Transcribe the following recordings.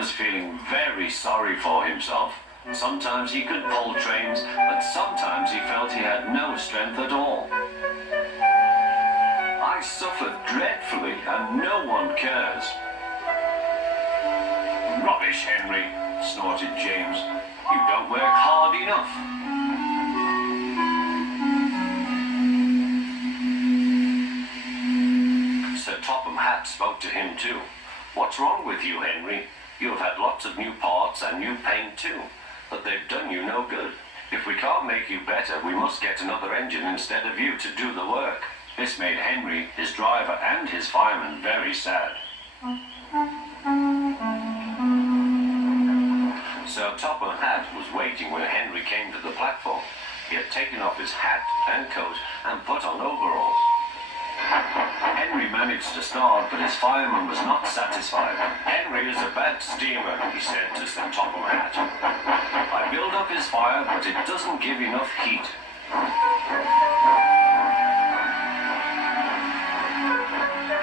was feeling very sorry for himself. Sometimes he could pull trains, but sometimes he felt he had no strength at all. I suffered dreadfully, and no one cares. Rubbish, Henry, snorted James. You don't work hard enough. Sir Topham Hatt spoke to him too. What's wrong with you, Henry? You have had lots of new parts and new paint too, but they've done you no good. If we can't make you better, we must get another engine instead of you to do the work. This made Henry, his driver, and his fireman very sad. Sir Topham Hatt was waiting when Henry came to the platform. He had taken off his hat and coat and put on overalls. Henry managed to start, but his fireman was not satisfied. Henry is a bad steamer, he said to Sir Topham Hatt. I build up his fire, but it doesn't give enough heat.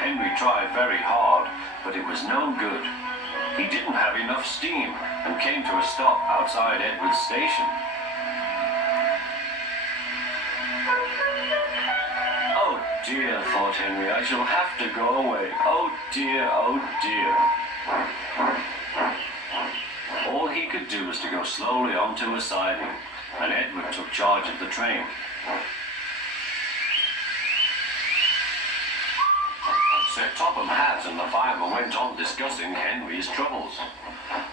Henry tried very hard, but it was no good. He didn't have enough steam and came to a stop outside Edward's station. Oh dear, thought Henry, I shall have to go away. Oh dear, oh dear. All he could do was to go slowly onto a siding, and Edward took charge of the train. Sir Topham Hatt and the fireman went on discussing Henry's troubles.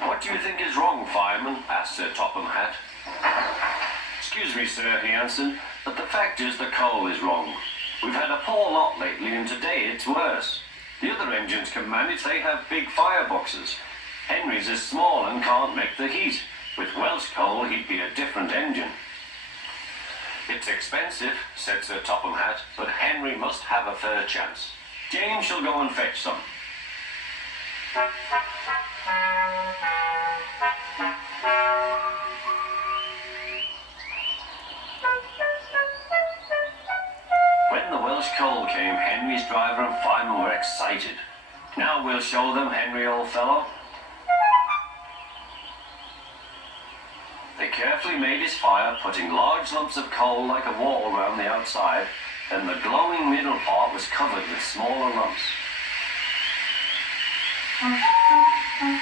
What do you think is wrong, fireman? Asked Sir Topham Hatt. Excuse me, sir, he answered, but the fact is the coal is wrong. We've had a poor lot lately, and today it's worse. The other engines can manage, they have big fireboxes. Henry's is small and can't make the heat. With Welsh coal, he'd be a different engine. It's expensive, said Sir Topham Hatt, but Henry must have a fair chance. James shall go and fetch some. When the Welsh coal came, Henry's driver and fireman were excited. Now we'll show them, Henry, old fellow. They carefully made his fire, putting large lumps of coal like a wall round the outside, and the glowing middle part was covered with smaller lumps.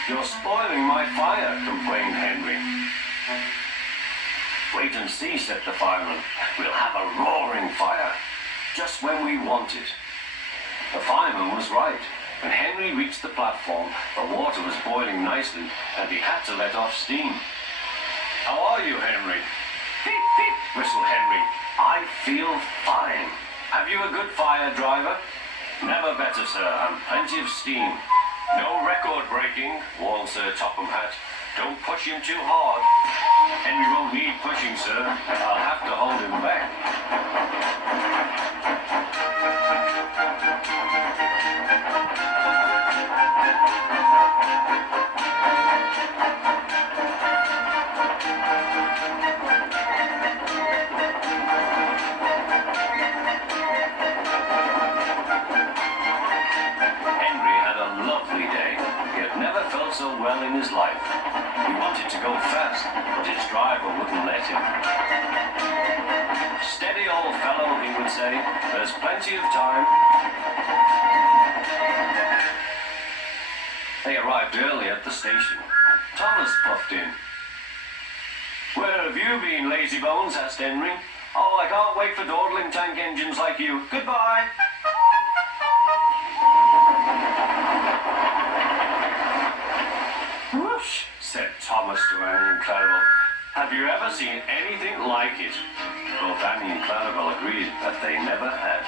You're spoiling my fire, complained Henry. Wait and see, said the fireman. We'll have a roaring fire, just when we want it. The fireman was right. When Henry reached the platform, the water was boiling nicely, and he had to let off steam. How are you, Henry? Peep, peep, whistled Henry. I feel fine. Have you a good fire, driver? Never better, sir, and plenty of steam. No record breaking, warned Sir Topham Hatt. Don't push him too hard. Henry won't need pushing, sir. I'll have to hold him back. So well in his life. He wanted to go fast, but his driver wouldn't let him. Steady, old fellow, he would say. There's plenty of time. They arrived early at the station. Thomas puffed in. Where have you been, lazybones? Asked Henry. Oh, I can't wait for dawdling tank engines like you. Goodbye. Whoosh, said Thomas to Annie and Clarabel. Have you ever seen anything like it? Both Annie and Clarabel agreed that they never had.